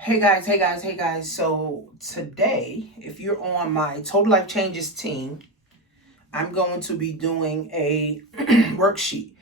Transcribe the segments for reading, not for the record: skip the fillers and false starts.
Hey guys. So today, if you're on my Total Life Changes team, I'm going to be doing a worksheet,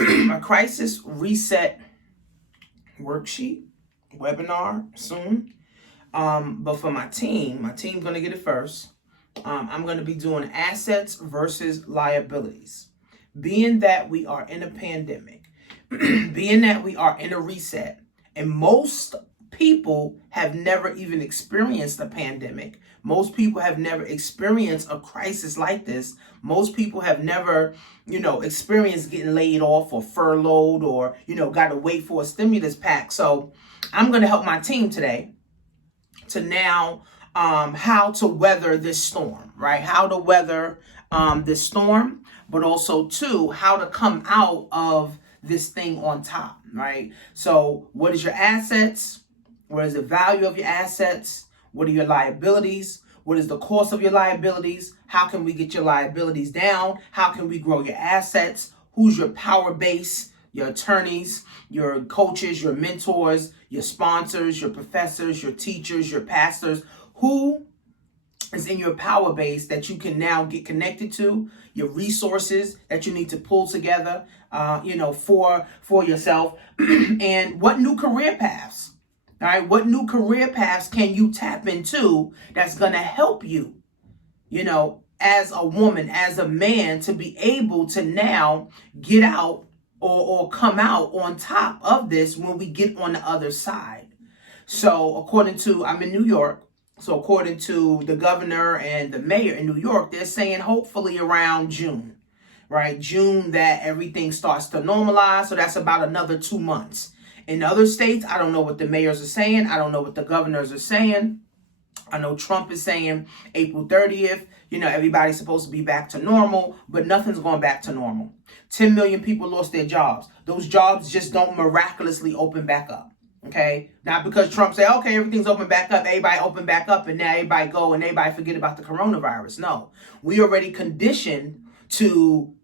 a crisis reset worksheet webinar soon. But for my team's going to get it first. I'm going to be doing assets versus liabilities. Being that we are in a pandemic, being that we are in a reset, and most people have never even experienced a pandemic. Most people have never experienced a crisis like this. Most people have never, experienced getting laid off or furloughed or, got to wait for a stimulus pack. So I'm going to help my team today to now how to weather this storm, right? How to weather this storm, but also too, how to come out of this thing on top, right? So what is your assets? What is the value of your assets? What are your liabilities? What is the cost of your liabilities? How can we get your liabilities down? How can we grow your assets? Who's your power base? Your attorneys, your coaches, your mentors, your sponsors, your professors, your teachers, your pastors. Who is in your power base that you can now get connected to? Your resources that you need to pull together, for yourself. And what new career paths? All right, what new career paths can you tap into that's going to help you, as a woman, as a man, to be able to now get out or come out on top of this when we get on the other side. So I'm in New York. So according to the governor and the mayor in New York, they're saying hopefully around June, right? June, that everything starts to normalize. So that's about another 2 months. In other states, I don't know what the mayors are saying. I don't know what the governors are saying. I know Trump is saying April 30th, everybody's supposed to be back to normal, but nothing's going back to normal. 10 million people lost their jobs. Those jobs just don't miraculously open back up. Okay? Not because Trump said, okay, everything's open back up, everybody open back up, and now everybody go and everybody forget about the coronavirus. No. We already conditioned to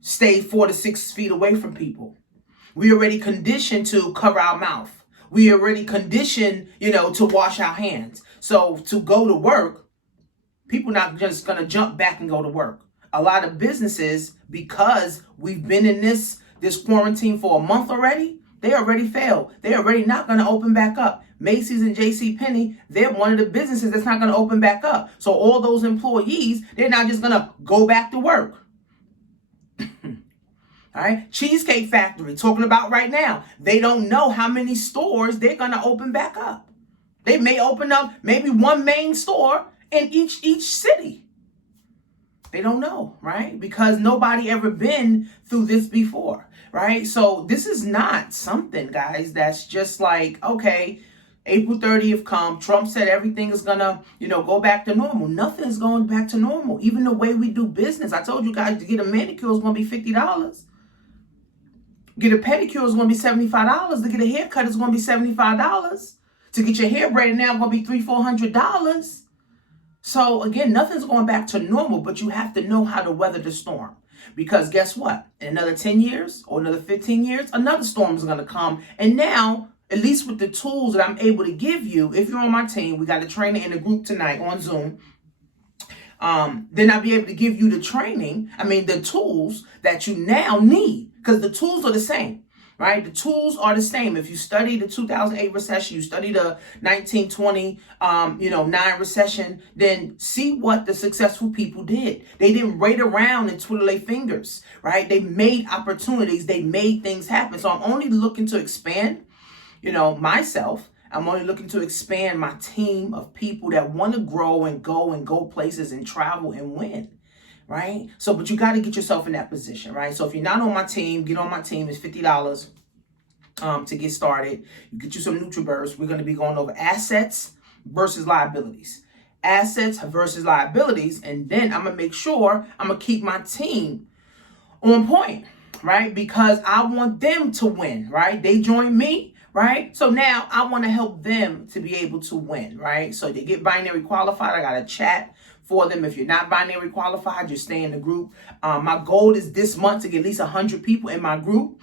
stay 4 to 6 feet away from people. We already conditioned to cover our mouth. We already conditioned, to wash our hands. So to go to work, people not just going to jump back and go to work. A lot of businesses, because we've been in this quarantine for a month already, they already failed. They're already not going to open back up. Macy's and JCPenney, they're one of the businesses that's not going to open back up. So all those employees, they're not just going to go back to work. All right, Cheesecake Factory, talking about right now, they don't know how many stores they're going to open back up. They may open up maybe one main store in each city. They don't know, right? Because nobody ever been through this before, right? So this is not something, guys, that's just like, okay, April 30th come, Trump said everything is gonna, go back to normal. Nothing is going back to normal. Even the way we do business. I told you guys to get a manicure is gonna be $50. Get a pedicure is going to be $75. To get a haircut is going to be $75. To get your hair braided now is going to be $300-400. So again, nothing's going back to normal, but you have to know how to weather the storm. Because guess what? In another 10 years or another 15 years, another storm is going to come. And now, at least with the tools that I'm able to give you, if you're on my team, we got a trainer in a group tonight on Zoom. Then I'll be able to give you the tools that you now need. Because the tools are the same, right? The tools are the same. If you study the 2008 recession, you study the 1920, 9 recession, then see what the successful people did. They didn't wait around and twiddle their fingers, right? They made opportunities. They made things happen. So I'm only looking to expand, myself. I'm only looking to expand my team of people that want to grow and go places and travel and win. Right? So, but you got to get yourself in that position, right? So if you're not on my team, get on my team. It's $50 to get started. You get you some NutriBurst. We're going to be going over assets versus liabilities. Assets versus liabilities. And then I'm going to make sure I'm going to keep my team on point, right? Because I want them to win, right? They join me, right? So now I want to help them to be able to win, right? So they get binary qualified. I got a chat for them. If you're not binary qualified, just stay in the group. My goal is this month to get at least 100 people in my group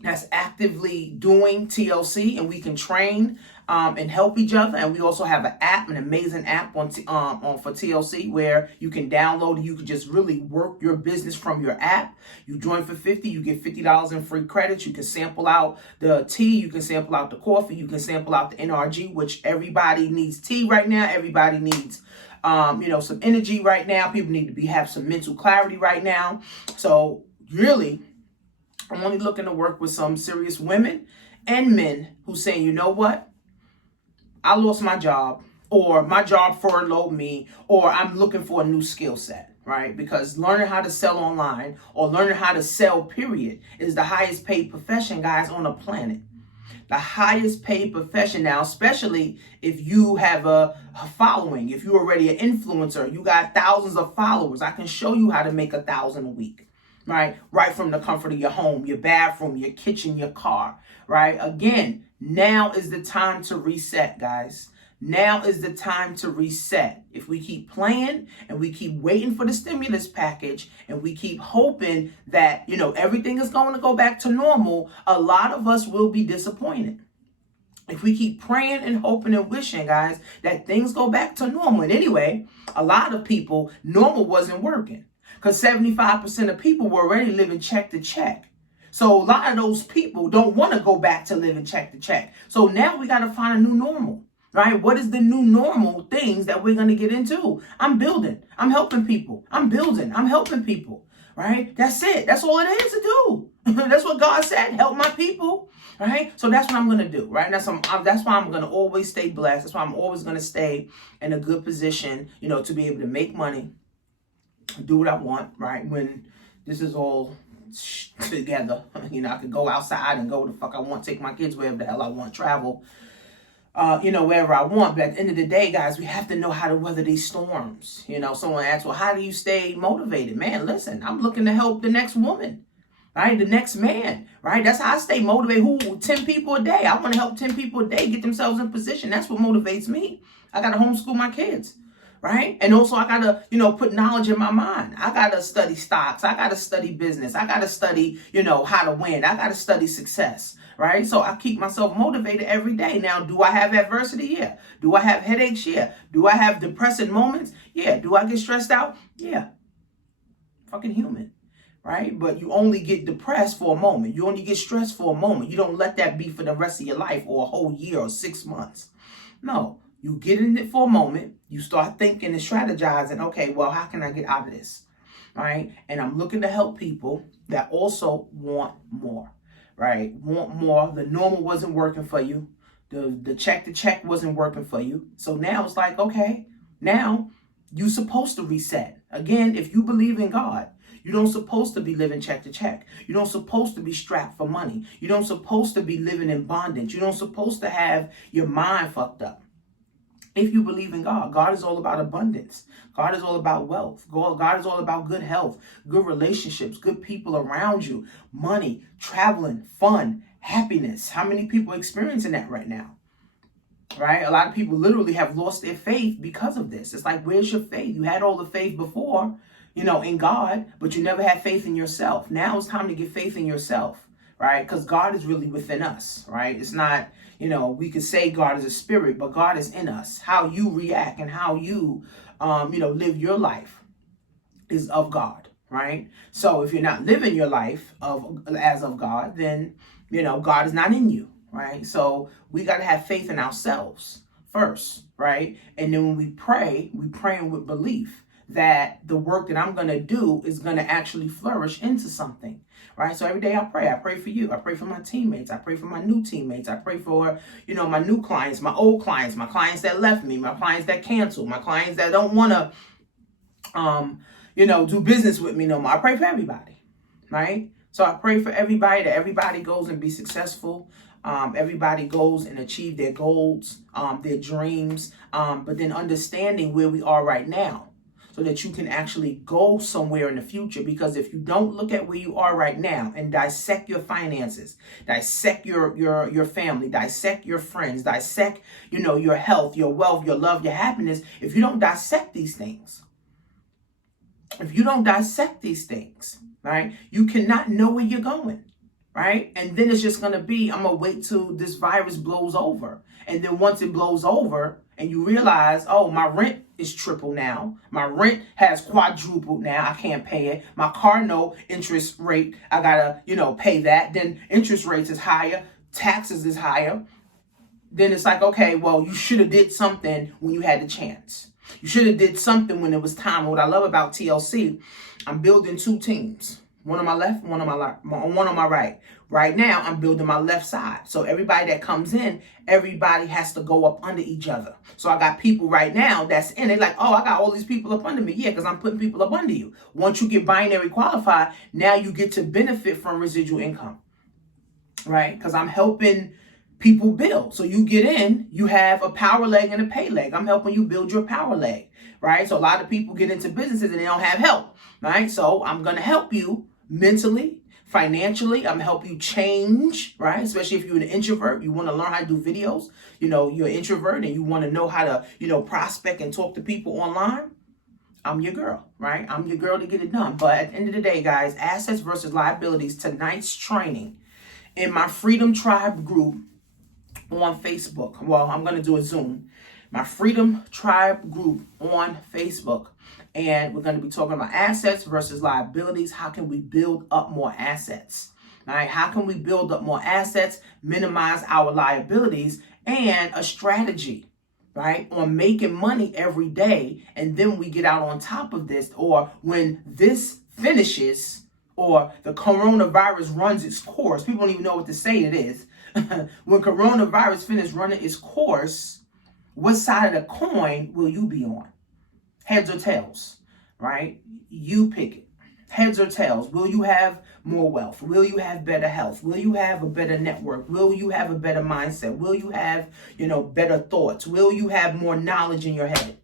that's actively doing TLC, and we can train and help each other. And we also have an app, an amazing app on for TLC, where you can download. You can just really work your business from your app. You join for $50, you get $50 in free credits. You can sample out the tea, you can sample out the coffee, you can sample out the NRG, which everybody needs tea right now. Everybody needs some energy right now. People need to have some mental clarity right now. So really, I'm only looking to work with some serious women and men who saying, you know what? I lost my job, or my job furloughed me, or I'm looking for a new skill set, right? Because learning how to sell online, or learning how to sell, period, is the highest paid profession, guys, on the planet. The highest paid profession now, especially if you have a following, if you're already an influencer, you got thousands of followers. I can show you how to make 1,000 a week, right? Right from the comfort of your home, your bathroom, your kitchen, your car, right? Again, now is the time to reset, guys. Now is the time to reset. If we keep playing and we keep waiting for the stimulus package and we keep hoping that, everything is going to go back to normal, a lot of us will be disappointed. If we keep praying and hoping and wishing, guys, that things go back to normal. And anyway, a lot of people, normal wasn't working, because 75% of people were already living check to check. So a lot of those people don't want to go back to living check to check. So now we got to find a new normal, right? What is the new normal things that we're going to get into? I'm building. I'm helping people. I'm building. I'm helping people, right? That's it. That's all it is to do. That's what God said. Help my people, right? So that's what I'm going to do, right? That's why I'm going to always stay blessed. That's why I'm always going to stay in a good position, to be able to make money, do what I want, right? When this is all together, I could go outside and go where the fuck I want, take my kids wherever the hell I want, travel, wherever I want. But at the end of the day, guys, we have to know how to weather these storms. Someone asked, well, how do you stay motivated? Man, listen, I'm looking to help the next woman, right? The next man, right? That's how I stay motivated. 10 people a day. I want to help 10 people a day get themselves in position. That's what motivates me. I got to homeschool my kids, right? And also I got to, put knowledge in my mind. I got to study stocks. I got to study business. I got to study, how to win. I got to study success, right? So I keep myself motivated every day. Now, do I have adversity? Yeah. Do I have headaches? Yeah. Do I have depressing moments? Yeah. Do I get stressed out? Yeah. Fucking human, right? But you only get depressed for a moment. You only get stressed for a moment. You don't let that be for the rest of your life, or a whole year, or 6 months. No. You get in it for a moment, you start thinking and strategizing, okay, well, how can I get out of this, right? And I'm looking to help people that also want more, right? Want more. The normal wasn't working for you. The check to check wasn't working for you. So now it's like, okay, now you're supposed to reset. Again, if you believe in God, you don't supposed to be living check to check. You don't supposed to be strapped for money. You don't supposed to be living in bondage. You don't supposed to have your mind fucked up. If you believe in God, God is all about abundance. God is all about wealth. God is all about good health, good relationships, good people around you, money, traveling, fun, happiness. How many people are experiencing that right now? Right? A lot of people literally have lost their faith because of this. It's like, where's your faith? You had all the faith before, in God, but you never had faith in yourself. Now it's time to get faith in yourself, right? Because God is really within us, right? It's not, we could say God is a spirit, but God is in us. How you react and how you, live your life is of God, right? So if you're not living your life as of God, then, God is not in you, right? So we got to have faith in ourselves first, right? And then when we pray, we praying with belief that the work that I'm going to do is going to actually flourish into something, right? So every day I pray. I pray for you. I pray for my teammates. I pray for my new teammates. I pray for, my new clients, my old clients, my clients that left me, my clients that canceled, my clients that don't want to, do business with me no more. I pray for everybody, right? So I pray for everybody, that everybody goes and be successful. Everybody goes and achieve their goals, their dreams, but then understanding where we are right now, so that you can actually go somewhere in the future. Because if you don't look at where you are right now and dissect your finances, dissect your family, dissect your friends, dissect, your health, your wealth, your love, your happiness, if you don't dissect these things, right, you cannot know where you're going, right? And then it's just going to be, I'm going to wait till this virus blows over. And then once it blows over and you realize, oh, my rent is triple now. My rent has quadrupled now. I can't pay it. My car note interest rate, I got to, pay that. Then interest rates is higher. Taxes is higher. Then it's like, okay, well, you should have did something when you had the chance. You should have did something when it was time. What I love about TLC, I'm building 2 teams. One on my left, one on my right. Right now, I'm building my left side. So everybody that comes in, everybody has to go up under each other. So I got people right now that's in it like, oh, I got all these people up under me. Yeah, because I'm putting people up under you. Once you get binary qualified, now you get to benefit from residual income, right? Because I'm helping people build. So you get in, you have a power leg and a pay leg. I'm helping you build your power leg, right? So a lot of people get into businesses and they don't have help, right? So I'm going to help you mentally, financially. I'm help you change, right? Especially if you're an introvert, you want to learn how to do videos. You're an introvert and you want to know how to, prospect and talk to people online. I'm your girl, right? I'm your girl to get it done. But at the end of the day, guys, assets versus liabilities, tonight's training in my Freedom Tribe group on Facebook. Well, I'm going to do a Zoom. My Freedom Tribe group on Facebook. And we're going to be talking about assets versus liabilities. How can we build up more assets? All right. How can we build up more assets, minimize our liabilities, and a strategy, right, on making money every day. And then we get out on top of this, or when this finishes, or the coronavirus runs its course. People don't even know what to say it is. When coronavirus finishes running its course, what side of the coin will you be on? Heads or tails, right? You pick it. Heads or tails. Will you have more wealth? Will you have better health? Will you have a better network? Will you have a better mindset? Will you have, better thoughts? Will you have more knowledge in your head?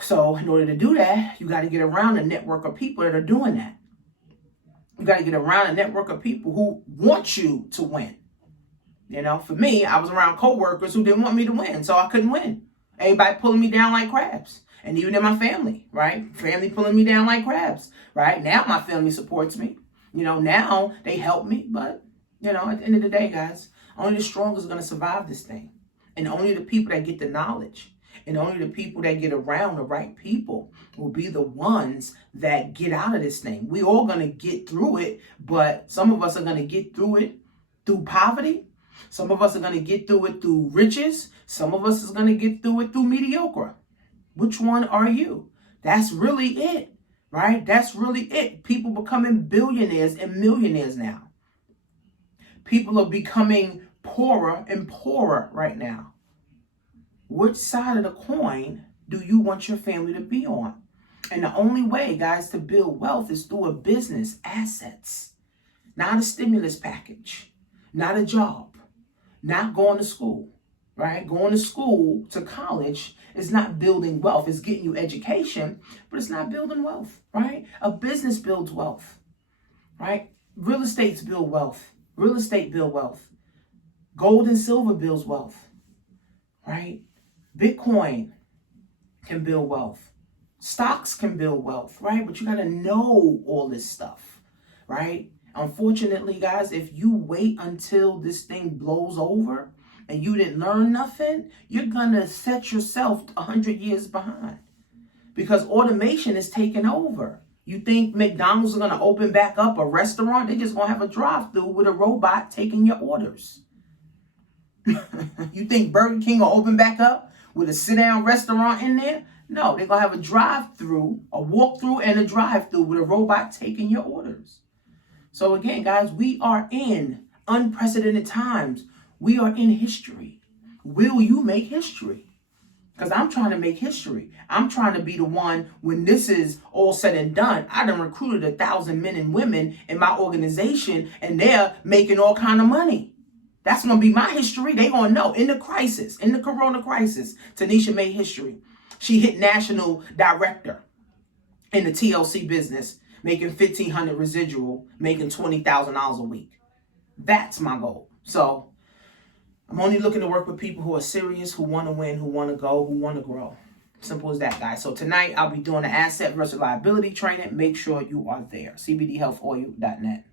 So in order to do that, you got to get around a network of people that are doing that. You got to get around a network of people who want you to win. For me, I was around coworkers who didn't want me to win, so I couldn't win. Everybody pulling me down like crabs. And even in my family, right? Family pulling me down like crabs, right? Now my family supports me. Now they help me. But, at the end of the day, guys, only the strongest is going to survive this thing. And only the people that get the knowledge and only the people that get around the right people will be the ones that get out of this thing. We all going to get through it, but some of us are going to get through it through poverty. Some of us are going to get through it through riches. Some of us is going to get through it through mediocre. Which one are you? That's really it, right? That's really it. People becoming billionaires and millionaires now. People are becoming poorer and poorer right now. Which side of the coin do you want your family to be on? And the only way, guys, to build wealth is through a business, assets, not a stimulus package, not a job, not going to school, right? Going to school, to college, is not building wealth. It's getting you education, but it's not building wealth, right? A business builds wealth, right? Real estates build wealth. Real estate build wealth. Gold and silver builds wealth, right? Bitcoin can build wealth. Stocks can build wealth, right? But you got to know all this stuff, right? Unfortunately, guys, if you wait until this thing blows over and you didn't learn nothing, you're going to set yourself 100 years behind because automation is taking over. You think McDonald's is going to open back up a restaurant? They're just going to have a drive-through with a robot taking your orders. You think Burger King will open back up with a sit-down restaurant in there? No, they're going to have a drive-through, a walk-through and a drive-through with a robot taking your orders. So again, guys, we are in unprecedented times. We are in history. Will you make history? Because I'm trying to make history. I'm trying to be the one when this is all said and done. I done recruited 1,000 men and women in my organization and they're making all kind of money. That's going to be my history. They going to know in the crisis, in the corona crisis, Tanisha made history. She hit national director in the TLC business, making $1,500 residual, making $20,000 a week. That's my goal. So I'm only looking to work with people who are serious, who want to win, who want to go, who want to grow. Simple as that, guys. So tonight I'll be doing the asset versus liability training. Make sure you are there. cbdhealthoil.net.